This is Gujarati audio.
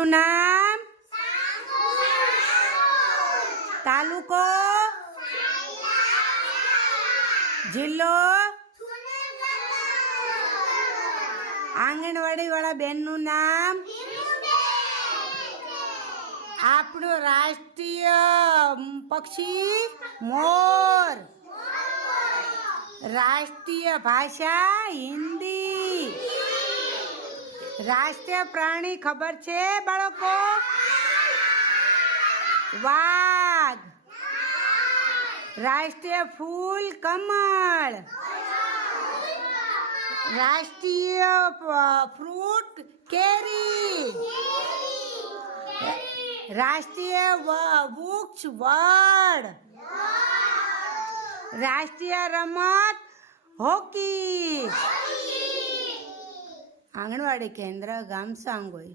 ગામનું નામ તાલુકો જિલ્લો આંગણવાડી વાળા બેનનું નામ આપણું રાષ્ટ્રીય પક્ષી મોર રાષ્ટ્રીય ભાષા હિન્દી રાષ્ટ્રીય પ્રાણી ખબર છે બાળકો વાઘ રાષ્ટ્રીય ફૂલ કમળ રાષ્ટ્રીય ફ્રૂટ કેરી રાષ્ટ્રીય વૃક્ષ વડ રાષ્ટ્રીય રમત હોકી આંગણવાડી કેન્દ્ર ગામ સાંગોઈ।